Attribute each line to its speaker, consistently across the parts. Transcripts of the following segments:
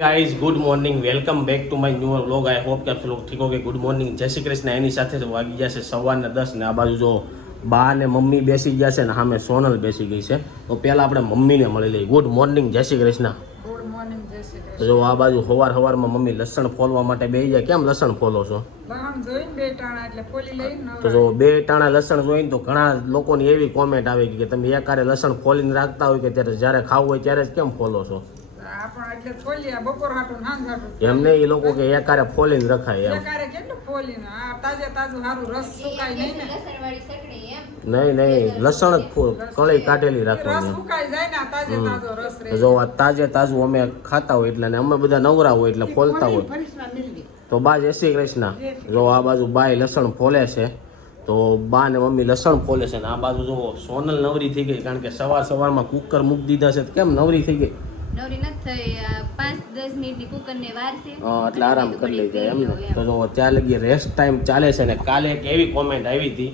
Speaker 1: Guys good morning welcome back to my new vlog I hope કે આપ log ઠીક હોગે good morning જય શ્રી કૃષ્ણ. એની સાથે જ વાગી ગયા છે સવારના દસ ને આ બાજુ જો બા ને મમ્મી બેસી ગયા છે ને સામે સોનલ બેસી ગઈ છે. તો પહેલાં આપણે મમ્મીને મળી લઈએ. ગુડ મોર્નિંગ જય શ્રી કૃષ્ણ. તો જો આ બાજુ સવાર સવારમાં મમ્મી લસણ ફોલવા માટે બે જાય. કેમ લસણ ફોલો છો? તો જો બે ટાણા લસણ જોઈને તો ઘણા લોકોની એવી કોમેન્ટ આવે કે તમે એકારે લસણ ફોલીને રાખતા હોય કે ત્યારે જ્યારે ખાવું હોય ત્યારે જ કેમ ફોલો છો?
Speaker 2: એટલે ફોલ્યા બપોર હાટું સાંજ હાટું
Speaker 1: એમને એ લોકો કે એકારે ફોલીને રખાય એમ.
Speaker 2: એકારે કેટલું ફોલીને? આ તાજે તાજું સારું રસ સુકાય નહીં ને.
Speaker 1: નહીં નહીં લસણ જ કળી કાઢેલી
Speaker 2: રસ
Speaker 1: રાખવાની.
Speaker 2: સુકાઈ જાય ને તાજે તાજો રસ રહે.
Speaker 1: જો આ તાજે તાજું અમે ખાતા હોય એટલે ને અમે બધા નવરા હોય એટલે ફોલતા હોય. તો બા જય શ્રી કૃષ્ણ. જો આ બાજુ બાય લસણ ફોલે છે તો બા ને મમ્મી લસણ ફોલે છે ને આ બાજુ જો સોનલ નવરી થઈ ગઈ કારણ કે સવાર સવારમાં કુકર મૂકી દીધા છે તો કેમ નવરી થઈ ગઈ?
Speaker 3: નવરી નથી થઈ પાંચ દસ મિનિટની કુકરને વાર છે
Speaker 1: હા, એટલે આરામ કરી લઈ એમ ને. તો જો ત્યાં લગી રેસ્ટ ટાઈમ ચાલે છે ને કાલે એક એવી કોમેન્ટ આવી હતી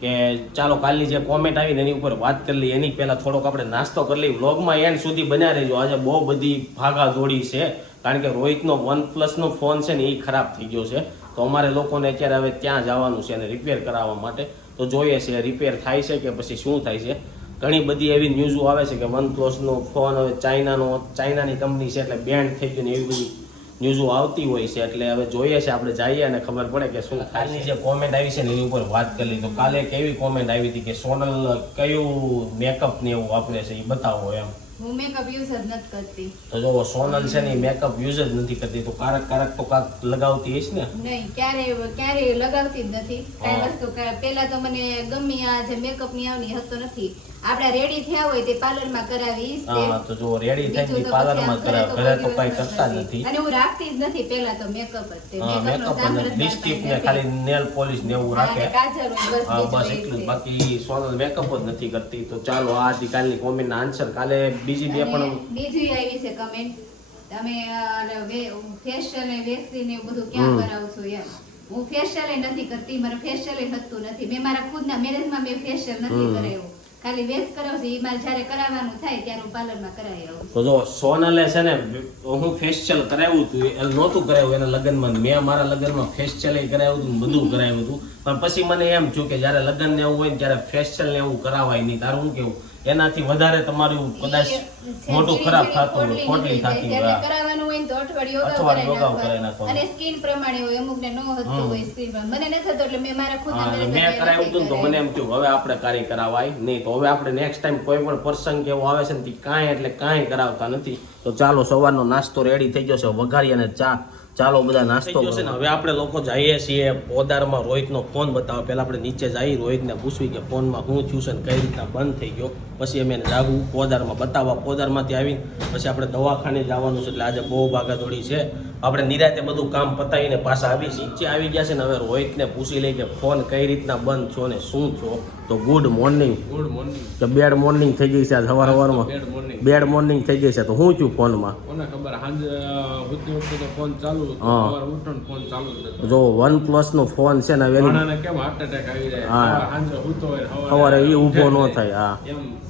Speaker 1: કે ચાલો કાલની જે કોમેન્ટ આવી એની ઉપર વાત કરી લઈએ. એની પહેલા થોડોક આપણે નાસ્તો કરી લઈએ. વ્લોગમાં એન્ડ સુધી બન્યા રહેજો. આજે બહુ બધી ભાગા દોડી છે. કારણ કે રોહિતનો વન પ્લસનો ફોન છે ને એ ખરાબ થઈ ગયો છે. તો અમારે લોકોને અત્યારે હવે ત્યાં જવાનું છે અને રિપેર કરાવવા માટે. તો જોઈએ છે રિપેર થાય છે કે પછી શું થાય છે. ઘણી બધી એવી ન્યૂઝો આવે છે કે વન પ્લસનો ફોન હવે ચાઇનાનો ચાઇનાની કંપની છે એટલે બેન્ડ થઈ ગયું ને એવી બધી ન્યૂઝો આવતી હોય છે એટલે હવે જોઈએ છે આપણે જઈએ અને ખબર પડે કે શું કાલની જે કોમેન્ટ આવી છે ને એની ઉપર વાત કરી તો કાલે કેવી કોમેન્ટ આવી હતી કે સોનલ કયું મેકઅપ ને એવું વાપરે છે એ બતાવો એમ.
Speaker 3: હું મેકઅપ યુઝ જ નથી કરતી.
Speaker 1: તો જો સોનલ છે ને મેકઅપ યુઝ જ નથી કરતી. તો કારક કારક તો કાક લગાવતી હશે ને?
Speaker 3: નહીં ક્યારે ક્યારે લગાવતી જ નથી. કાંઈ. વસ્તુ પહેલા તો મને ગમી આ જે મેકઅપની આવની હતો નથી. આપણે રેડી થયા હોય તે પાર્લરમાં કરાવી તે.
Speaker 1: હા તો જો રેડી થઈ ગઈ પાર્લરમાં કરાવ. ઘરે તો
Speaker 3: કઈ
Speaker 1: કરતા
Speaker 3: નથી. અને હું રાખતી જ નથી પહેલા તો મેકઅપ જ. તે
Speaker 1: મેકઅપ
Speaker 3: નો
Speaker 1: લિપસ્ટિક ને ખાલી નેલ પોલિશ ને એવું રાખે.
Speaker 3: હા, બસ
Speaker 1: બસ એટલું બાકી સોનલ મેકઅપ જ નથી કરતી. તો ચાલો આ હતી કાલની કોમેન્ટ ના આન્સર કાલે બીજી બે પણ
Speaker 3: બીજી આવી છે કમેન્ટ તમે ફેશિયલ ને વેક્સિન ને બધું ક્યાં કરાવ છો એમ. હું ફેશિયલ નથી કરતી. મારે ફેશિયલ થતું નથી. મેં મારા ખુદના મેરેજમાં મેં ફેશિયલ નથી. કરાવ્યું. ખાલી વેક્સ કરાવું છું એ મારે જ્યારે કરાવવાનું થાય ત્યારે હું પાર્લરમાં કરાવી આવું
Speaker 1: તો જો સોનલે છે ને હું ફેશિયલ કરાવ્યું હતું એ નહોતું કરાવ્યું એના લગ્નમાં મેં મારા લગ્નમાં ફેશિયલ કરાવ્યું હતું બધું કરાવ્યું હતું. પણ પછી મને એમ થયું કે જ્યારે લગ્ન ને એવું હોય ને ત્યારે ફેશિયલ ને એવું કરાવાય નહીં. તારું શું કેવું એનાથી વધારે તમારું કદાચ મોટું ખરાબ થતું હોય ખોટલી થતી હોય
Speaker 3: હોય ને તો અઠવાડિયું અગાઉ કરાવી નાખવાનું. અને સ્કિન પ્રમાણે હોય અમુક ને ન હતું હોય સ્કિન મને નથી થતો એટલે મેં મારા ખુદ
Speaker 1: મેં કરાવ્યું હતું ને તો મને એમ થયું હવે આપણે કાર્ય કરાવાય નહીં. તો હવે આપણે નેક્સ્ટ ટાઈમ કોઈ પણ પ્રસંગ કેવો આવે છે ને તે કાંઈ એટલે કાંઈ કરાવતા નથી. તો ચાલો સવારનો નાસ્તો રેડી થઈ ગયો છે. વઘારી અને ચા. ચાલો બધા નાસ્તો છે ને હવે આપણે લોકો જઈએ છીએ પોદારમાં. રોહિતનો ફોન બતાવો. પહેલા આપણે નીચે જઈ રોહિતને પૂછવી કે ફોનમાં શું થયું છે કઈ રીતના બંધ થઈ ગયો. પછી અમે એને જાગવું પોદારમાં બતાવવા પોદારમાંથી આવીને પછી આપણે દવાખાને જવાનું છે એટલે આજે બહુ ભાગાદોડી છે. આપણે નિરાતે બધું કામ પતાવીને પાછા આવી નીચે આવી ગયા છે ને હવે રોહિતને પૂછી લઈ કે ફોન કઈ રીતના બંધ છો ને શું છો? તો ગુડ મોર્નિંગ
Speaker 4: ગુડ મોર્નિંગ
Speaker 1: કે બેડ મોર્નિંગ થઈ ગઈ છે આજ સવાર સવારમાં
Speaker 4: બેડ મોર્નિંગ
Speaker 1: થઈ ગઈ છે. તો હું છું ફોનમાં?
Speaker 4: કોને ખબર? સાંજે ઉઠતી વખતે તો ફોન ચાલુ. સવારે ફોન ચાલુ જો
Speaker 1: વન પ્લસ નો ફોન છે ને
Speaker 4: વેલી કેમ હાર્ટ એટેક આવી જાય
Speaker 1: હા.
Speaker 4: સવારે
Speaker 1: એ ઊભો ન થાય હા.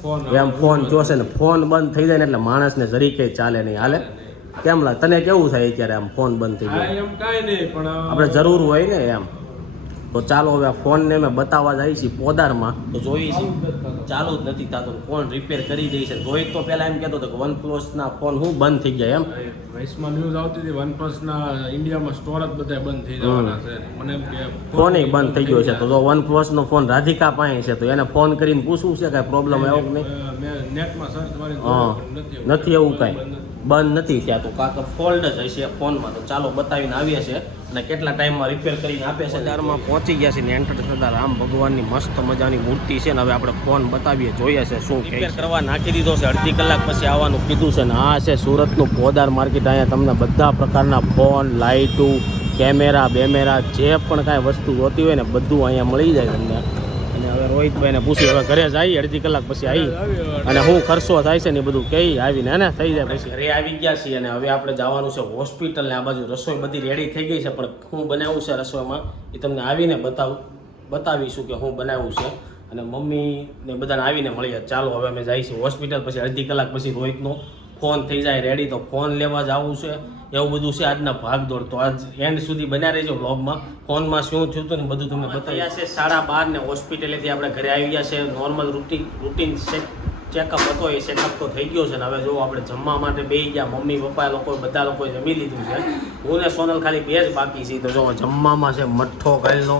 Speaker 4: એમ ફોન
Speaker 1: ફોન જોશે ને ફોન બંધ થઈ જાય ને એટલે માણસને જરીકે ચાલે નહીં. હાલે? કેમ લાગે તને કેવું થાય અત્યારે આમ ફોન બંધ થઈ
Speaker 4: જાય
Speaker 1: આપણે જરૂર હોય ને એમ. તો ચાલો હવે આ ફોનને અમે બતાવવા જઈએ છીએ પોદારમાં. તો જોઈએ છીએ. ચાલુ જ નથી થતો. ફોન રિપેર કરી દઈશ છે રોહિત તો પહેલાં એમ કહેતો હતો કે વન પ્લસના ફોન હું બંધ થઈ ગયા એમ.
Speaker 4: વૈશ્વમાં ન્યૂઝ આવતી હતી વન પ્લસના ઇન્ડિયામાં સ્ટોર જ બધા બંધ થઈ જવાના છે. મને
Speaker 1: ફોન બંધ થઈ ગયો છે. તો જો વન પ્લસનો ફોન રાધિકા પાસે છે તો એને ફોન કરીને પૂછવું છે કાંઈ પ્રોબ્લેમ આવ્યો કે નહીં?
Speaker 4: નેટમાં
Speaker 1: સર
Speaker 4: નથી
Speaker 1: નથી એવું કાંઈ. બંધ નથી. થયા તો કાંક ફોલ્ડ જ હશે ફોનમાં. તો ચાલો બતાવીને આવીએ છીએ. અને કેટલા ટાઈમમાં રિપેર કરીને આપે છે? ત્યારમાં પહોંચી ગયા છે ને એન્ટર થતા રામ ભગવાનની મસ્ત મજાની મૂર્તિ છે ને હવે આપણે ફોન બતાવીએ જોઈએ છે શું રિપેર કરવા નાખી દીધો છે અડધી કલાક પછી આવવાનું કીધું છે ને. આ છે સુરતનું પોદાર માર્કેટ અહીંયા તમને બધા પ્રકારના ફોન લાઇટો કેમેરા બેમેરા જે પણ કાંઈ વસ્તુ જોતી હોય ને બધું અહીંયા મળી જાય તમને. અને હવે રોહિતભાઈને પૂછ્યું, હવે ઘરે જઈએ અડધી કલાક પછી આવી અને હું ખર્ચો થાય છે ને એ બધું કઈ આવીને, હે ને, થઈ જાય પછી. ઘરે આવી ગયા છીએ અને હવે આપણે જવાનું છે હોસ્પિટલ ને આ બાજુ. રસોઈ બધી રેડી થઈ ગઈ છે, પણ હું બનાવ્યું છે રસોઈમાં? એ તમને આવીને બતાવ, બતાવીશું કે હું બનાવ્યું છે. અને મમ્મી ને બધાને આવીને મળીએ. ચાલો, હવે અમે જઈશું હોસ્પિટલ, પછી અડધી કલાક પછી રોહિતનો ફોન થઈ જાય રેડી તો ફોન લેવા જવું છે. એવું બધું છે આજના ભાગદોડ. તો આજ એન્ડ સુધી બન્યા રહેજો બ્લોગમાં ફોનમાં શું થયું હતું ને બધું તમને બતાવ્યા છે સાડા બાર ને હોસ્પિટલેથી આપણે ઘરે આવી ગયા છે. નોર્મલ રૂટીન રૂટીન ચેકઅપ હતો એ ચેકઅપ તો થઈ ગયો છે ને હવે જો આપણે જમવા માટે બે ગયા મમ્મી પપ્પા લોકો બધા લોકોએ જમી લીધું છે. હું ને સોનલ ખાલી બે જ બાકી છે તો જો જમવામાં છે મઠ્ઠો કાલનો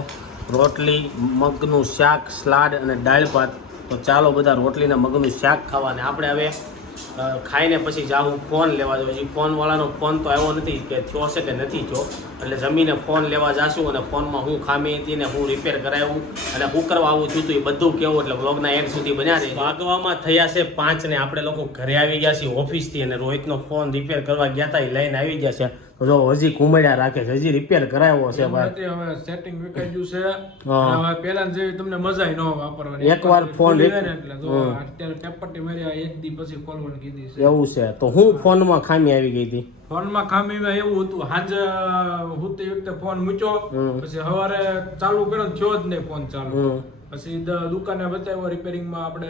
Speaker 1: રોટલી મગનું શાક સલાડ અને દાળ ભાત. તો ચાલો બધા રોટલીને મગનું શાક ખાવા ને આપણે હવે ખાઈને પછી જાઉં ફોન લેવા જવું હજી ફોનવાળાનો ફોન તો આવ્યો નથી કે થયો છે કે નથી થયો. એટલે જમીને ફોન લેવા જાશું અને ફોનમાં હું ખામી હતી ને હું રિપેર કરાવ્યું અને હું કરવા આવું છું એ બધું કેવું એટલે વ્લોગના એન્ડ સુધી બન્યા છે ભાગવામાં થયા છે પાંચ ને આપણે લોકો ઘરે આવી ગયા છીએ ઓફિસથી અને રોહિતનો ફોન રિપેર કરવા ગયા હતા એ લઈને આવી ગયા છે. જો હજી ઘુમડ્યા રાખે છે હજી રિપેર કરાવ્યો છે ભાઈ
Speaker 4: હવે સેટિંગ વિકાઈ ગયું છે. હવે પહેલા જેવી તમને મજા ન વાપરવાની.
Speaker 1: એકવાર ફોન
Speaker 4: અત્યારે ટેપટી મારી એક દી પછી ખોલવાની કીધી છે.
Speaker 1: એવું છે. તો હું ફોનમાં ખામી આવી ગઈ હતી.
Speaker 4: ફોનમાં ખામીમાં એવું હતું. હાજે હું તે વખતે ફોન મૂક્યો. પછી સવારે ચાલુ કર્યો થયો જ નહીં ફોન ચાલુ. પછી દુકાને બતાવ્યો રિપેરિંગમાં આપણે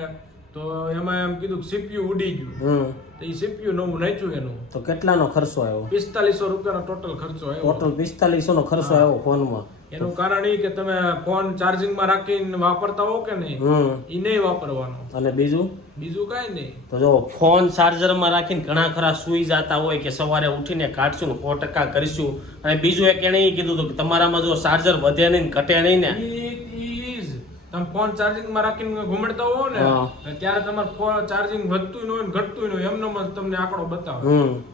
Speaker 4: તો એમાં એમ કીધું સીપીયુ ઉડી ગયું.
Speaker 1: હમ.
Speaker 4: તો એ સીપીયુ નવું નાચ્યું એનું.
Speaker 1: તો કેટલાનો ખર્ચો આવ્યો?
Speaker 4: પિસ્તાલીસો રૂપિયાનો ટોટલ ખર્ચો આવ્યો.
Speaker 1: ટોટલ પિસ્તાલીસો નો ખર્ચો આવ્યો ફોનમાં.
Speaker 4: એનું કારણ એ કે તમે ફોન ચાર્જિંગમાં રાખીને વાપરતા હો કે નહીં?
Speaker 1: હમ.
Speaker 4: એ નહીં વાપરવાનો.
Speaker 1: અને બીજું?
Speaker 4: બીજું કાંઈ નહીં.
Speaker 1: તો જો ફોન ચાર્જરમાં રાખીને ઘણા ખરા સુઈ જતા હોય કે સવારે ઉઠીને કાઢશું ને સો ટકા કરીશું. અને બીજું એક એણે કીધું હતું કે તમારામાં જો ચાર્જર વધે નહીં ને ઘટે નહીં ને.
Speaker 4: તમે ફોન ચાર્જિંગમાં રાખીને ઘુમડતા હો. ને ત્યારે તમારે ફોન ચાર્જિંગ વધતું ન હોય ને ઘટતું ન હોય એમનો મત તમને આંકડો બતાવે.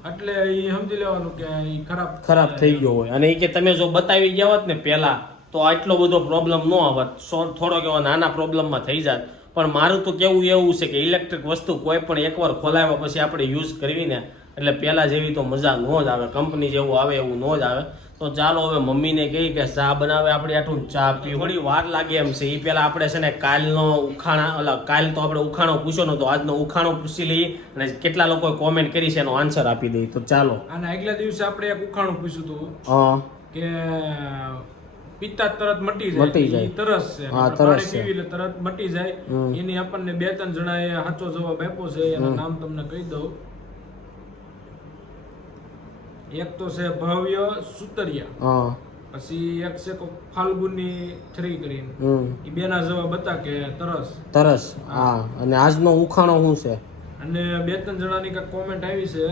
Speaker 4: એટલે એ સમજી લેવાનું કે એ ખરાબ
Speaker 1: ખરાબ થઈ ગયો હોય. અને એ કે તમે જો બતાવી ગયા હોત ને પહેલા તો આટલો બધો પ્રોબ્લેમ ન આવત. થોડો એવો નાના પ્રોબ્લેમમાં થઈ જાત. પણ મારું તો કેવું એવું છે કે ઇલેક્ટ્રિક વસ્તુ કોઈ પણ એકવાર ખોલાવ્યા પછી આપણે યુઝ કરવી ને એટલે પહેલાં જેવી તો મજા ન જ આવે. કંપની જેવું આવે એવું ન જ આવે. તો ચાલો હવે મમ્મીને કહી કે ચા બનાવે આપણે આટલું ચા પી થોડી વાર લાગે એમ છે. એ પહેલાં આપણે છે ને કાલનો ઉખાણા એટલે કાલ તો આપણે ઉખાણો પૂછ્યો નતો આજનો ઉખાણો પૂછી લઈએ અને કેટલા લોકોએ કોમેન્ટ કરી છે એનો આન્સર આપી દઈએ. તો ચાલો.
Speaker 4: અને આગલા દિવસે આપણે એક ઉખાણું પૂછ્યું હતું.
Speaker 1: હા.
Speaker 4: કે પિતા તરત મટી જાય.
Speaker 1: મટી જાય.
Speaker 4: તરસ છે.
Speaker 1: હા, તરસ છે.
Speaker 4: એટલે તરત મટી જાય. એની આપણને બે ત્રણ જણાએ સાચો જવાબ આપ્યો છે. એનું નામ તમને કહી દઉં. એક તો છે ભવ્ય સુતરિયા.
Speaker 1: હા.
Speaker 4: પછી એક છે કોક ફાલ્ગુની થ્રી કરીને. એ બેના જવાબ હતા કે તરસ.
Speaker 1: તરસ હા. અને આજનો ઉખાણો શું છે?
Speaker 4: અને બે ત્રણ જણાની કાંઈક કોમેન્ટ આવી છે.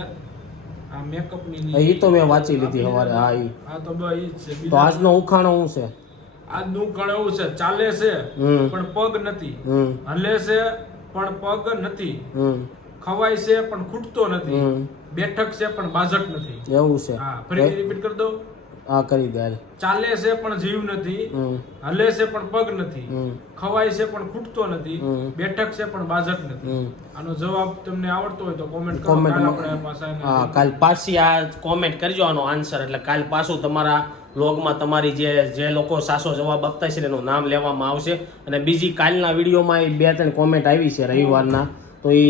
Speaker 4: આ મેકઅપની
Speaker 1: એ તો મેં વાંચી લીધી સવારે હા ઈ.
Speaker 4: હા તો બસ ઈ જ છે.
Speaker 1: તો આજનો ઉખાણો શું છે?
Speaker 4: આજનું ઉખાણ એવું છે ચાલે છે પણ પગ નથી. હલે છે પણ પગ નથી. ખવાય છે પણ ખૂટતો નથી. બેઠક છે પણ બાજટ નથી.
Speaker 1: એવું છે.
Speaker 4: હા ફરી રિપીટ કરી દઉં?
Speaker 1: હા કરી દે
Speaker 4: ચાલે છે પણ જીવ નથી. હલે છે પણ પગ નથી. ખવાય છે પણ ખૂટતો નથી. બેઠક છે પણ બાજટ નથી. આનો જવાબ તમને આવડતો હોય તો કોમેન્ટ કરો. કોમેન્ટ
Speaker 1: હા કાલ પાછી આ કોમેન્ટ કરજો આનો આન્સર એટલે કાલ પાછું તમારા લોગમાં તમારી જે જે લોકો સાસો જવાબ આપતા છે એનું નામ લેવામાં આવશે. અને બીજી કાલના વિડીયોમાં એ બે ત્રણ કોમેન્ટ આવી છે રવિવારના. તો એ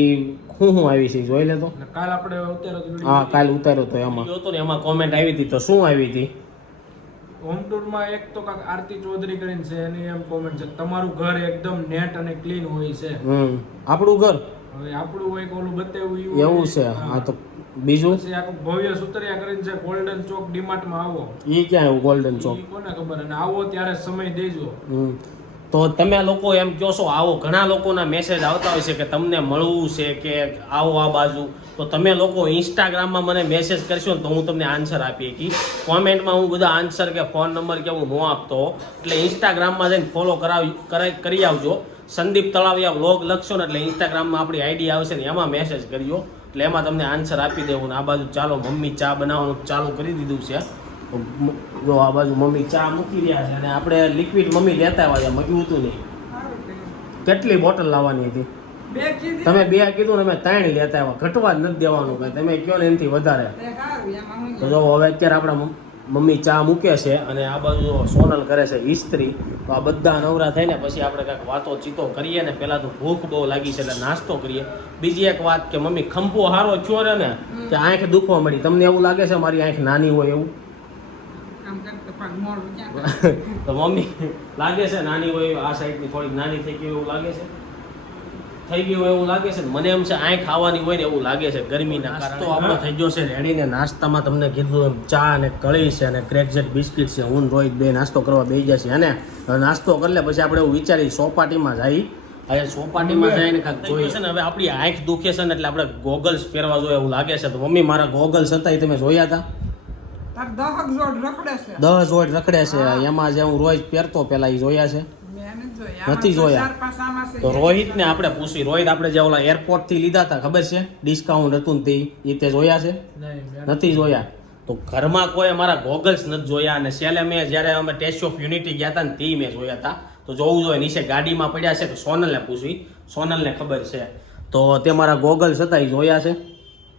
Speaker 1: શું શું આવી છે જોઈ લેતો
Speaker 4: કાલ આપણે ઉતાર્યો
Speaker 1: હા કાલ ઉતાર્યો તો એમાં. જોતો ને એમાં કોમેન્ટ આવી હતી તો શું આવી હતી?
Speaker 4: હોમ ટૂરમાં એક તો કાંક આરતી ચૌધરી કરીને છે એની એમ કોમેન્ટ છે તમારું ઘર એકદમ નેટ અને ક્લીન હોય છે.
Speaker 1: હમ. આપણું ઘર?
Speaker 4: હવે આપણું હોય કે ઓલું બતાવ્યું
Speaker 1: એવું છે. હા તો બીજું?
Speaker 4: છે આખું ભવ્ય સુતરિયા કરીને છે ગોલ્ડન ચોક ડીમાર્ટમાં આવો.
Speaker 1: એ ક્યાં આવ્યું ગોલ્ડન ચોક
Speaker 4: કોને ખબર? અને આવો ત્યારે સમય દેજો.
Speaker 1: હમ. તો તમે લોકો એમ કહો છો, આવો ઘણા લોકોના મેસેજ આવતા હોય છે કે તમને મળવું છે કે આવો આ બાજુ. તો તમે લોકો ઇન્સ્ટાગ્રામમાં મને મેસેજ કરશો ને તો હું તમને આન્સર આપી શકી કોમેન્ટમાં હું બધા આન્સર કે ફોન નંબર કે હું ન આપતો. એટલે ઇન્સ્ટાગ્રામમાં જઈને ફોલો કરાવી કરી આવજો. સંદીપ તળાવિયા વ્લોગ લખશો ને એટલે ઇન્સ્ટાગ્રામમાં આપણી આઈડી આવશે ને એમાં મેસેજ કરજો એટલે એમાં તમને આન્સર આપી દેવું ને આ બાજુ ચાલો મમ્મી ચા બનાવવાનું ચાલુ કરી દીધું છે. જો આ બાજુ મમ્મી ચા મૂકી રહ્યા છે અને આપણે લિક્વિડ મમ્મી લેતા આવ્યા મગ્યું હતું નહીં. કેટલી બોટલ લાવવાની હતી? તમે બે કીધું ને અમે ત્રણ લેતા આવ્યા. ઘટવા જ નથી દેવાનું કે તમે કયો ને એનાથી વધારે.
Speaker 2: તે
Speaker 1: જો હવે અત્યારે આપણા મમ્મી ચા મૂકે છે અને આ બાજુ સોનલ કરે છે ઇસ્ત્રી તો આ બધા નવરા થઈને પછી આપણે કાંઈક વાતો ચીતો કરીએ ને પહેલાં તો ભૂખ બહુ લાગી છે એટલે નાસ્તો કરીએ. બીજી એક વાત કે મમ્મી ખંભો હારો થયો ને કે આંખ દુખવા મળી તમને એવું લાગે છે મારી આંખ નાની હોય એવું
Speaker 2: આમ કરતો પણ મોડું ક્યાં
Speaker 1: તો મમ્મી લાગે છે નાની હોય આ સાઈડની થોડીક નાની થઈ ગઈ એવું લાગે છે? થઈ ગયું એવું લાગે છે? મને એમ છે આંખ ખાવાની હોય ને એવું લાગે છે ગરમીના નાસ્તો આપણો થઈ ગયો છે રેડીને નાસ્તામાં તમને કીધું એમ ચા અને કળી છે અને ક્રેકઝેટ બિસ્કિટ છે હું રોહિત બે નાસ્તો કરવા બેસી જશે અને નાસ્તો કરી લે પછી આપણે એવું વિચારી સોપાટીમાં જઈ હવે સોપાટીમાં જઈને કાંઈક જોઈએ. છે ને હવે આપણી આંખ દુખે છે ને એટલે આપણે ગોગલ્સ પહેરવા જોઈએ એવું લાગે છે. તો મમ્મી મારા ગોગલ્સ હતા એ તમે જોયા હતા?
Speaker 2: તાર જોડ રખડે છે.
Speaker 1: દસ વોટ રખડે છે. એમાં જે હું રોજ પહેરતો પેલા એ જોયા છે.
Speaker 2: નથી જોયા. તો
Speaker 1: જોયા.
Speaker 2: ચાર પાંચ આમાં છે.
Speaker 1: તો રોહિતને આપણે પૂછી રોહિત આપણે જે ઓલા એરપોર્ટથી લીધા હતા ખબર છે? ડિસ્કાઉન્ટ હતું તે એ તે જોયા છે? નથી જોયા. તો ઘરમાં કોઈ અમારા ગોગલ્સ નથી જોયા અને છેલ્લે મેં જ્યારે અમે ટેસ્ટ ઓફ યુનિટી ગયા હતા ને તે મેં જોયા હતા તો જોવું જોઈએ. નીચે ગાડીમાં પડ્યા છે તો સોનલને પૂછવી સોનલને ખબર છે. તો તે મારા ગોગલ્સ હતા એ જોયા છે.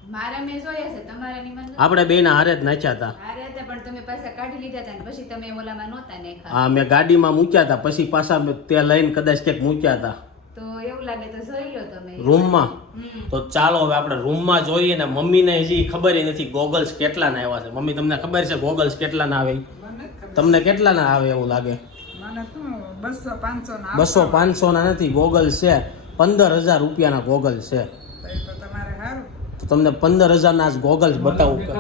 Speaker 3: મારે મેં જોયા છે તમારે નિમંત્રણ
Speaker 1: આપણે બેના હારે જ નાચ્યા હતા.
Speaker 3: પણ તમે પાછા કાઢી લીધા હતા ને પછી તમે ઓલામાં નહોતા નાખ્યા
Speaker 1: હા મેં ગાડીમાં મૂક્યા હતા પછી પાછા તે લઈને કદાચ ક્યાંક મૂક્યા હતા.
Speaker 3: તો એવું લાગે તો જોઈ લો તમે.
Speaker 1: રૂમમાં? તો ચાલો હવે આપણે રૂમમાં જોઈએ ને મમ્મીને હજી ખબર નથી ગોગલ્સ કેટલા ના આવ્યા છે. મમ્મી તમને ખબર છે ગોગલ્સ કેટલા ના આવે. તમને કેટલા ના આવે એવું લાગે?
Speaker 2: બસો પાંચસો ના
Speaker 1: નથી ગોગલ્સ છે. પંદર હજાર રૂપિયાના ગોગલ્સ છે
Speaker 2: હોય. તો એ તો તમારે સારું
Speaker 1: તો તમને પંદર હજારના જ ગોગલ્સ બતાવું
Speaker 4: ને.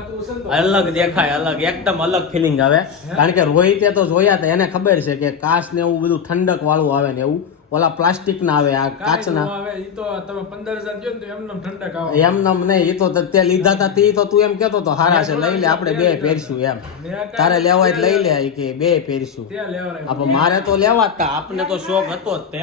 Speaker 1: અલગ દેખાય અલગ એકદમ અલગ ફિલિંગ આવે. કારણ કે રોહિતે તો જોયા હતા એને ખબર છે કે કાચ ને એવું બધું ઠંડક વાળું આવે ને એવું. ઓલા પ્લાસ્ટિક ના આવે આ કાચના.
Speaker 4: ન આવે ઈ તો તમે પંદર હજાર દ્યો ને તો એમને ઠંડક આવે.
Speaker 1: એમ નામ નહીં એ તો તે લીધા હતા તે તો તું એમ કેતો તો હારા છે લઈ લે આપણે બે પહેરશું એમ. તારે લેવા હોય લઈ લે કે બે પહેરશું. આપણે મારે તો લેવા હતા તા આપને તો શોખ હતો જ તે.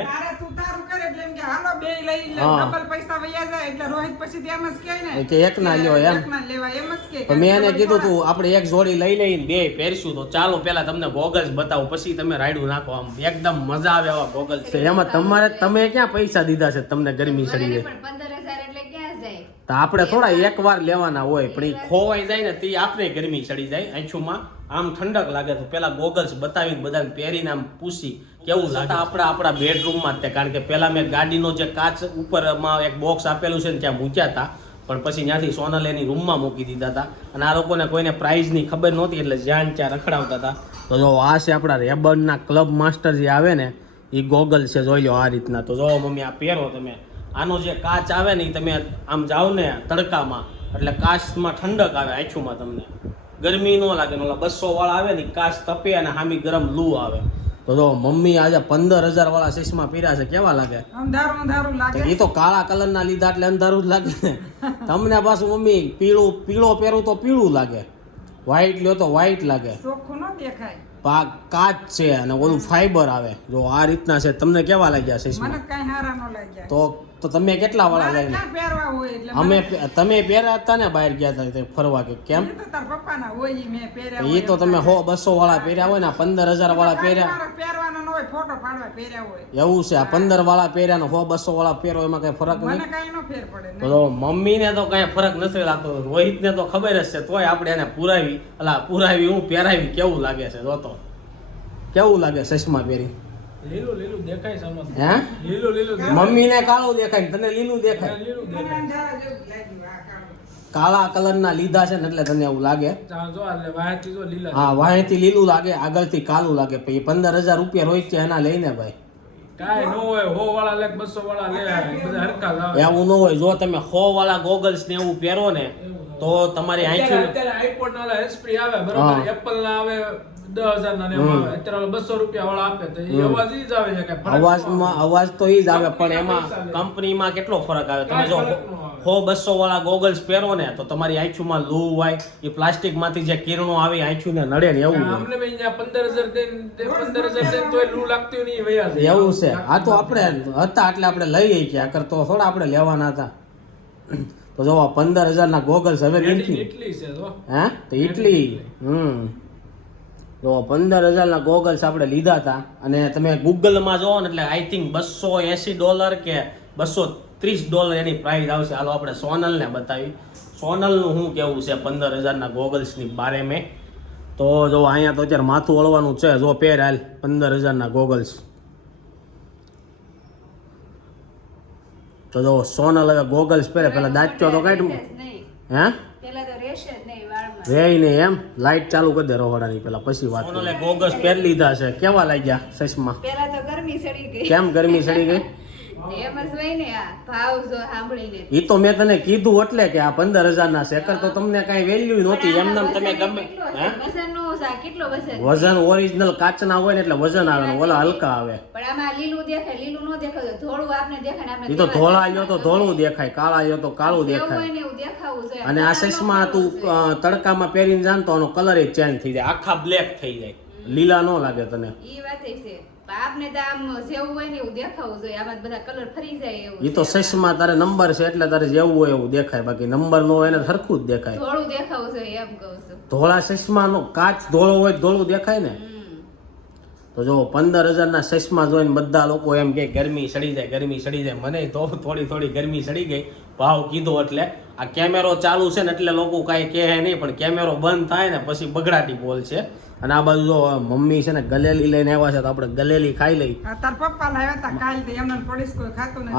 Speaker 2: બે લઈ
Speaker 1: હા.
Speaker 2: ડબલ પૈસા વૈયા જાય એટલે રોહિત પછી તો જ કહે ને.
Speaker 1: કે એક ના લ્યો એમ.
Speaker 2: એક ના લેવા એમ જ કહે.
Speaker 1: મેં એને કીધું તું આપણે એક જોડી લઈ લઈને બે પહેરશું તો ચાલો પેલા તમને ગોગલ્સ બતાવું પછી તમે રાયડું નાખો આમ. એકદમ મજા આવે એવા ગોગલ્સ છે એમાં તમારે તમે ક્યાં પૈસા દીધા છે તમને ગરમી ચડી જાય
Speaker 3: પણ પંદર હજાર એટલે ક્યાં જાય?
Speaker 1: તો આપણે થોડા એક વાર લેવાના હોય પણ એ ખોવાઈ જાય ને તે આપણે ગરમી ચડી જાય. આંછુમાં આમ ઠંડક લાગે તો પેલા ગોગલ્સ બતાવીને બધાને પહેરીને આમ પૂછી. કેવું લાગે આપણા આપણા બેડરૂમમાં જ તે કારણ કે પહેલાં મેં ગાડીનો જે કાચ ઉપરમાં એક બોક્સ આપેલું છે ને ત્યાં મૂક્યા હતા પણ પછી ત્યાંથી સોનલ એની રૂમમાં મૂકી દીધા હતા. અને આ લોકોને કોઈને પ્રાઇઝની ખબર નહોતી એટલે જ્યાં ત્યાં રખડાવતા હતા. તો જો આ છે આપણા રેબનના ક્લબ માસ્ટર જે આવે ને એ ગોગલ છે જોઈ લો આ રીતના. તો જો મમ્મી આ પહેરો તમે. આનો જે કાચ આવે ને એ તમે આમ જાઓ ને તડકામાં એટલે કાચમાં ઠંડક આવે આછુંમાં તમને. ગરમી ન લાગે ઓલા બસો વાળા આવે ને કાચ તપે અને હામી ગરમ લૂ આવે. તો જો મમ્મી આજે પંદર હજાર વાળા ચશ્મા પહેર્યા છે કેવા લાગે?
Speaker 2: અંધારું અંધારું લાગે.
Speaker 1: એ તો કાળા કલરના લીધા એટલે અંધારું જ લાગે. ને તમને પાછું મમ્મી પીળું પીળો પહેરું તો પીળું લાગે. વ્હાઈટ લ્યો તો વ્હાઈટ લાગે.
Speaker 2: ચોખ્ખું ન દેખાય.
Speaker 1: પાક કાચ છે અને ઓલું ફાઈબર આવે. જો આ રીતના છે તમને કેવા લાગ્યા છે
Speaker 2: મને કઈ હારા ન લાગ્યા.
Speaker 1: તો તો તમે કેટલા વાળા લઈને? અમે તમે પહેર્યા હતા ને બહાર ગયા હતા ફરવા કે કેમ?
Speaker 2: એ તો
Speaker 1: તમે હો બસો વાળા પહેર્યા હોય ને પંદર હજાર વાળા પહેર્યા.
Speaker 2: ન
Speaker 1: એવું છે આ પંદર વાળા પહેર્યા ને હો બસો વાળા પહેરો એમાં કઈ ફરક નહીં?
Speaker 2: ન
Speaker 1: તો મમ્મી મમ્મીને તો કઈ ફરક નથી લાગતો. રોહિતને તો ખબર જ છે તોય આપણે એને પુરાવી અલા પુરાવી હું પહેરાવી કેવું લાગે છે તો કેવું લાગે ચશ્મા પહેરી?
Speaker 4: લીલું લીલું દેખાય છે
Speaker 1: હે?
Speaker 4: લીલું લીલું દેખાય.
Speaker 1: મમ્મીને કાળું દેખાય ને તને લીલું દેખાય.
Speaker 4: લીલું દેખાય.
Speaker 2: અંધારા જેવું જ લાગ્યું આ કાળું.
Speaker 1: કાળા કલરના લીધા છે ને એટલે તને એવું લાગે?
Speaker 4: આ જો એટલે વાંચી જો લીલા
Speaker 1: હા વાહેથી લીલું લાગે આગળથી કાળું લાગે. પછી પંદર હજાર રૂપિયા રોહિત છે એના લઈને ભાઈ.
Speaker 4: કાંઈ ન હોય હો વાળા લે બસો વાળા લે બધા હરખા જ આવે
Speaker 1: એવું ન હોય જો તમે સો વાળા ગોગલ્સ ને એવું પહેરો ને તો તમારી
Speaker 4: આઈફોન ના હેન્ડસ્ફ્રી આવે. બરોબર? એપલ ના આવે ના ને અવાજ ઈ જ આવે છે કે ફરક ન
Speaker 1: અવાજમાં
Speaker 4: આવે.
Speaker 1: અવાજ તો ઈ જ આવે પણ એમાં. કંપનીમાં કેટલો ફરક આવે? તમે જો
Speaker 4: ન
Speaker 1: બસો વાળા ગોગલ્સ પહેરો ને તો તમારી આંખમાં લૂ હોય એ પ્લાસ્ટિકમાંથી જે કિરણો આવે આંખીને નડે ને એવું
Speaker 4: પંદર હજાર પંદર હજાર દઈને લૂ લાગતી નહીં
Speaker 1: એવું છે. આ તો આપણે હતા એટલે આપણે લઈ ગયા કરતો થોડા આપણે લેવાના હતા. તો જો પંદર હજાર ના ગોગલ્સ હવે
Speaker 4: જો.
Speaker 1: હે? તો ઇટલી હમ. જો પંદર હજારના ગોગલ્સ આપણે લીધા હતા. અને તમે ગૂગલમાં જોવો ને એટલે આઈ થિંક બસો એંસી ડોલર કે બસો ત્રીસ ડોલર એની પ્રાઇસ આવશે. હાલો આપણે સોનલને બતાવી. સોનલનું શું કેવું છે પંદર હજારના ગોગલ્સની બારે મેં? તો જો અહીંયા તો અત્યારે માથું ઓળવાનું છે. જો પેર હાલ પંદર હજારના ગોગલ્સ તો જો સોનલ હવે ગોગલ્સ પહેરે. પેલા દાંત્યો તો કાઢ. હે?
Speaker 3: તો નહીં વાળમાં
Speaker 1: રે ને એમ લાઈટ ચાલુ કરી દે રોહડાની પેલા પછી વાત ગોગસ પહેરી લીધા છે. કેવા લાગ્યા ચશ્મા?
Speaker 3: પેલા તો ગરમી ચડી ગઈ.
Speaker 1: કેમ ગરમી ચડી ગઈ?
Speaker 3: ને
Speaker 1: એ તો મેં તને કીધું એટલે કે આ પંદર હજારના સેકર તો તમને કાંઈ વેલ્યુ નહોતી. એમને તમે ગમે
Speaker 3: વજન
Speaker 1: ઓરિજિનલ કાચના હોય ને એટલે વજન આવે ને ઓલા હલકા આવે.
Speaker 3: પણ આમાં લીલું દેખાય લીલું દેખાય ધોળું આપને દેખાય ને આપણે
Speaker 1: એ તો ધોળા
Speaker 3: ચશ્મા
Speaker 1: તો ધોળું દેખાય કાળા લ્યો તો કાળું દેખાય.
Speaker 3: ને
Speaker 1: અને આ ચશ્મા તું તડકામાં પહેરીને જાન તો આનો કલર ચેન્જ થઈ જાય. આખા બ્લેક થઈ જાય. લીલા ન લાગે તને.
Speaker 3: એ વાત છે. આપને આમ જેવું હોય ને એવું દેખાવું જોઈએ. આમાં બધા કલર ફરી જાય એવું
Speaker 1: ઈ તો
Speaker 3: સસમાં
Speaker 1: ચશ્મા તારે નંબર છે એટલે તારે જેવું હોય એવું દેખાય. બાકી નંબર નો હોય ને સરખું જ દેખાય.
Speaker 3: ધોળું દેખાવું જોઈએ એમ કહું છું.
Speaker 1: ધોળા ચશ્માનો કાચ ધોળો હોય ધોળું દેખાય ને? તો જો પંદર હજારના ચશ્મા જોઈને બધા લોકો એમ કે ગરમી સડી જાય ગરમી સડી જાય. મને તો થોડી થોડી ગરમી સડી ગઈ. ભાવ કીધો એટલે. આ કેમેરો ચાલુ છે ને એટલે લોકો કાંઈ કહે નહીં પણ કેમેરો બંધ થાય ને પછી બગડાટી બોલ છે અને આ બાજુ જો મમ્મી છે ને ગલેલી લઈને આવ્યા છે તો આપણે ગલેલી ખાઈ લઈ.
Speaker 2: તાર પપ્પા લાવ્યા હતા કાલ તે એમને પડીશ કોઈ ખાતું નથી.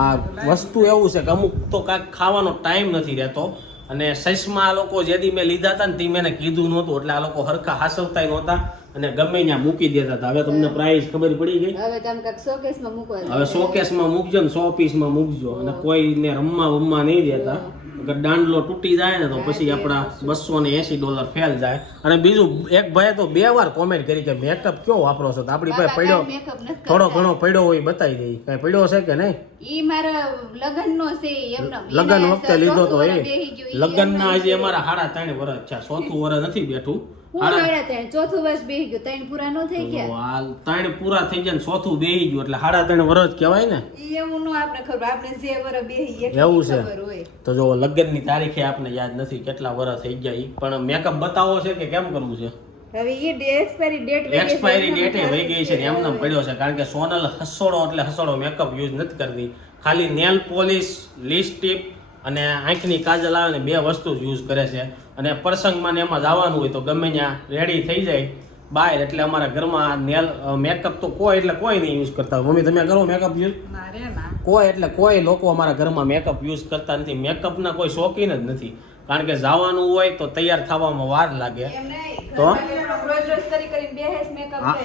Speaker 1: આ વસ્તુ એવું છે કે અમુક તો કાંઈક ખાવાનો ટાઈમ નથી રહેતો. અને સસમાં આ લોકો જેથી મેં લીધા હતા ને તે મેં કીધું નહોતું એટલે આ લોકો હરખા હાસવતા નહોતા અને ગમે ત્યાં મૂકી દેતા હતા. હવે તમને પ્રાઇસ ખબર પડી ગઈ?
Speaker 3: હવે તમે શોકેસમાં મૂકવા
Speaker 1: હવે શોકેસમાં મૂકજો ને સો પીસમાં મૂકજો. અને કોઈને રમવા બમવા નહીં દેતા. અગર દાંડલો તૂટી જાય ને તો પછી આપણા બસો ને એસી ડોલર ફેલ જાય. અને બીજું એક ભાઈ તો બે વાર કોમેન્ટ કરી કે મેકઅપ કયો વાપરો છો? તો આપણી પાસે પડ્યો થોડો ઘણો પડ્યો હોય બતાવી દઈ કઈ પડ્યો છે કે નહીં?
Speaker 3: ઈ મારા લગનનો છે એમનો.
Speaker 1: લગ્ન વખતે લીધો તો એ.
Speaker 3: લગન
Speaker 1: લગ્નના હજી અમારા સાડા ત્રણ વર્ષ છે ચોથું વર્ષ નથી બેઠું.
Speaker 3: હું હાડા ત્રણ ચોથું વર્ષ બેહી ગયું. ત્રણ પૂરા ન થઈ ગયા?
Speaker 1: તો ત્રણ પૂરા થઈ જાય ને ચોથું બેહી ગયું એટલે સાડા ત્રણ વર્ષ કહેવાય ને.
Speaker 3: એવું નો આપણે ખબર આપણે જે વર બેહી
Speaker 1: એવું છે. તો જો લગ્નની તારીખે આપને યાદ નથી કેટલા વર્ષ થઈ ગયા પણ મેકઅપ બતાવો છે કે કેમ કરવું છે?
Speaker 3: હવે ઈ એક્સપાયરી ડેટ
Speaker 1: એક્સપાયરી ડેટે વહી ગઈ છે ને એમને પડ્યો છે કારણ કે સોનલ હસોડો એટલે હસોડો મેકઅપ યુઝ નથી કરતી. ખાલી નેલ પોલિશ લિપસ્ટિક અને આંખની કાજલ આવે ને બે વસ્તુ જ યુઝ કરે છે. અને પ્રસંગમાં ને એમાં જવાનું હોય તો ગમે ત્યાં રેડી થઈ જાય. બહાર એટલે અમારા ઘરમાં નેલ મેકઅપ તો કોઈ એટલે કોઈ નહીં યુઝ કરતા મમ્મી તમે કરો મેકઅપ યુઝ કોઈ એટલે કોઈ લોકો અમારા ઘરમાં મેકઅપ યુઝ કરતા નથી. મેકઅપના કોઈ શોખીન જ નથી. કારણ કે જવાનું હોય તો તૈયાર થવામાં વાર લાગે. તો?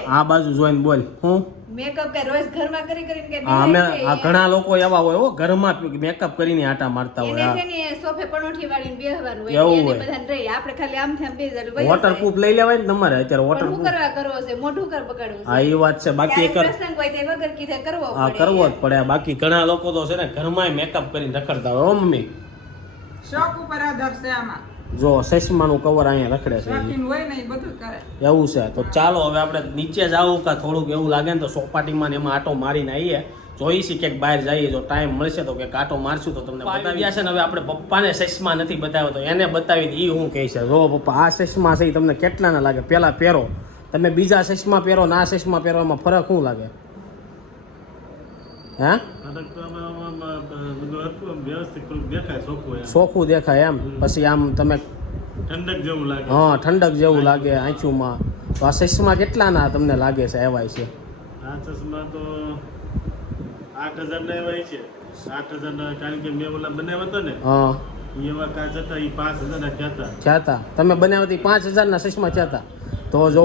Speaker 1: આ બાજુ જોઈને બોલ. હું?
Speaker 3: મેકઅપ કે રોજ ઘરમાં કરી કરીને કે
Speaker 1: અમે આ ઘણા લોકો એવા હોય હો ઘરમાં મેકઅપ કરીને આટા મારતા
Speaker 3: એને
Speaker 1: હોય
Speaker 3: છે ને સોફે પરોઠી વાળીને બેહવાનું હોય એને બધાને રહી આપણે ખાલી આમ થેમ આમ બેસી જવાનું, વહી
Speaker 1: વોટરપ્રૂફ લઈ લેવાય ને તમારે અત્યારે
Speaker 3: વોટર
Speaker 1: પ્રૂફ
Speaker 3: કરવા કરવો છે? મોઢું કર બગાડવું
Speaker 1: હા એ વાત છે. બાકી એક
Speaker 3: પ્રસંગ હોય તે વગર કીધે કરવો પડે
Speaker 1: કરવો જ પડે. બાકી ઘણા લોકો તો છે ને ઘરમાં મેકઅપ કરીને રખડતા હોય હો મમ્મી.
Speaker 2: શોખ ઉપર આધાર છે આમાં.
Speaker 1: જો ચશ્માનું કવર અહીંયા રખડે છે. ઈ.
Speaker 2: શોખીન હોય ને એ બધું કરે.
Speaker 1: એવું છે. તો ચાલો હવે આપણે નીચે જાવું કા થોડુંક એવું લાગે ને તો સોપાટીમાં ને એમાં આટો મારીને આવીએ. જોઈશી ક્યાંક બહાર જઈએ જો ટાઈમ મળશે તો કે આટો મારશું તો તમને બતાવ્યા છે ને હવે આપણે પપ્પાને ચશ્મા નથી બતાવ્યો તો એને બતાવી એ હું કહે છે? જો પપ્પા આ ચશ્મા છે એ તમને કેટલાના લાગે? પહેલાં પહેરો. તમે બીજા ચશ્મા પહેરો ને આ ચશ્મા પહેરો એમાં ફરક શું લાગે હે
Speaker 5: ફરક તો આમાં- આમાં બધું હતું આમ વ્યવસ્થિત થોડુંક દેખાય ચોખ્ખું
Speaker 1: દેખાય એમ. પછી આમ તમે
Speaker 5: ઠંડક જેવું લાગે
Speaker 1: હા ઠંડક જેવું લાગે આંચુમાં. તો આ ચશ્મા કેટલાના તમને લાગે છે એવાય છે?
Speaker 5: આ ચશ્મા તો આઠ હજાર ના એવા છે. આઠ હજાર ના કારણ કે મેં ઓલા બનાવ્યા હતા ને
Speaker 1: હા.
Speaker 5: એવા કાચ હતા એ પાંચ હજાર ના કહેતા.
Speaker 1: ચાતા તમે બનાવતી પાંચ હજારના ચશ્મા ચાતા તો
Speaker 5: તો જો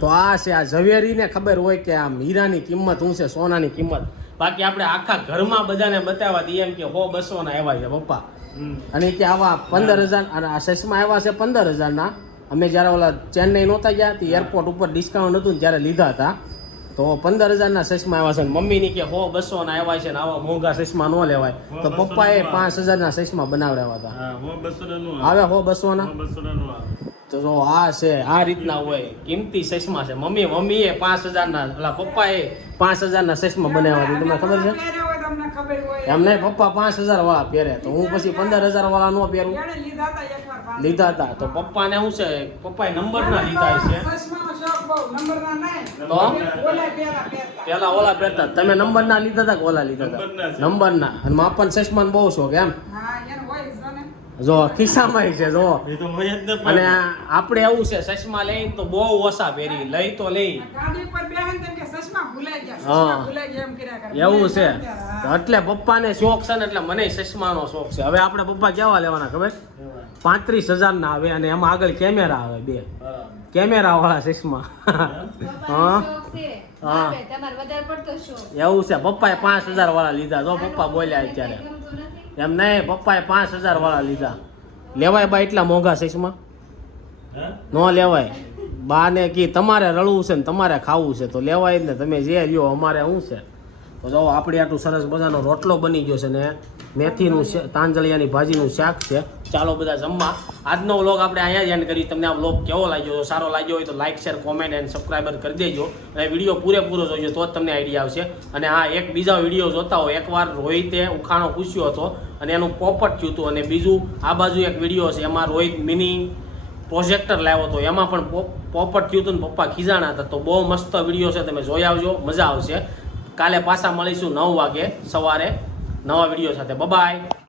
Speaker 1: તો આ છે આ ઝવેરીને ખબર હોય કે આમ હીરાની કિંમત શું છે સોનાની કિંમત. બાકી આપણે આખા ઘરમાં બધાને બતાવવાથી એમ કે હો બસો ના એવા છે પપ્પા. અને કે આવા પંદર હજાર અને આ ચશ્મા આવ્યા છે પંદર હજારના. અમે જ્યારે ઓલા ચેન્નઈ નહોતા ગયા તે એરપોર્ટ ઉપર ડિસ્કાઉન્ટ હતું ત્યારે લીધા હતા. તો પંદર હજારના ચશ્મા આવ્યા છે મમ્મીની કે હો બસો ના આવ્યા છે ને આવા મોંઘા ચશ્મા ન લેવાય. તો
Speaker 5: હો, 200
Speaker 1: પપ્પાએ
Speaker 5: ના
Speaker 1: પાંચ હજારના ચશ્મા બનાવડાવ્યા હતા.
Speaker 5: હવે હો બસો ના
Speaker 1: તો જો આ છે આ રીતના હોય. કિંમતી ચશ્મા છે. મમ્મી મમ્મીએ પાંચ હજારના ઓલા પપ્પાએ પાંચ હજારના ચશ્મા બનાવ્યા હતા તમને ખબર છે?
Speaker 2: પહેર્યા હોય તમને ખબર હોય
Speaker 1: એમ નહીં પપ્પા પાંચ હજાર વાળા પહેરે તો હું પછી પંદર હજાર વાળા નો પહેરું.
Speaker 2: લીધા હતા.
Speaker 1: તો પપ્પાને શું છે? પપ્પાએ નંબર ના લીધા છે.
Speaker 2: ચશ્માનો નંબરના
Speaker 1: તો?
Speaker 2: ઓલા પહેરા પહેરતા
Speaker 1: પેલા ઓલા પહેરતા. તમે નંબર ના લીધા હતા કે ઓલા લીધા હતા?
Speaker 5: નંબરના
Speaker 1: નંબર ના. અને માપન ચશ્મા બહુ શોખ એમ.
Speaker 2: જ ને
Speaker 1: ખિસ્સામાં છે જો.
Speaker 5: ને.
Speaker 1: અને આપણે એવું છે ચશ્મા લઈ તો બહુ ઓછા પહેરી લઈ તો લઈ.
Speaker 2: ગાડી પર બેહે ને તેમ કે ચશ્મા ભૂલાઈ ગયા
Speaker 1: હા.
Speaker 2: ચશ્મા ભૂલાઈ ગયા એમ કર્યા કરે.
Speaker 1: એવું છે. એટલે પપ્પાને શોખ છે ને એટલે મને ચશ્માનો શોખ છે. હવે આપણે પપ્પા કેવા લેવાના ખબર? પાંત્રીસ હજારના આવે અને એમાં આગળ કેમેરા આવે બે. કેમેરા વાળા ચશ્મા. હા.
Speaker 3: પપ્પાનો શોખ છે.
Speaker 1: હા.
Speaker 3: બાપે, તમારે વધારે પડતો શોખ.
Speaker 1: એવું છે. પપ્પાએ પાંચ હજાર વાળા લીધા. જો પપ્પા બોલ્યા અત્યારે. એમ નહીં પપ્પાએ પાંચ હજાર વાળા લીધા. લેવાય બા એટલા મોંઘા સૈસમાં
Speaker 5: હે?
Speaker 1: ન લેવાય. બા ને કી તમારે રળવું છે ને તમારે ખાવું છે તો લેવાય જ ને. તમે જે લ્યો અમારે શું છે? તો જો આપણી આટલું સરસ મજાનો રોટલો બની ગયો છે ને મેથીનું તાંજલિયાની ભાજીનું શાક છે. ચાલો બધા જમવા. આજનો વ્લોગ આપણે અહીંયા જ એન્ડ કરી તમને આ વ્લોગ કેવો લાગ્યો? સારો લાગ્યો હોય તો like share comment and subscriber કરી દેજો. અને વીડિયો પૂરેપૂરો જોઈજો તો જ તમને આઈડિયા આવશે. અને હા, એક બીજા વીડિયો જોતા હોય. એકવાર રોહિતે ઉખાણો પૂછ્યો હતો અને એનું પોપટ થયું હતું. અને બીજું આ બાજુ એક વીડિયો છે એમાં રોહિત મિની પ્રોજેક્ટર લાવ્યો હતો. એમાં પણ પોપ- પોપટ થયું હતું ને પપ્પા ખીજાણા હતા. તો બહુ મસ્ત વીડિયો છે. તમે જોઈ આવજો. મજા આવશે. કાલે પાછા મળીશું નવ વાગે સવારે. નવા વીડિયો સાથે. બબાય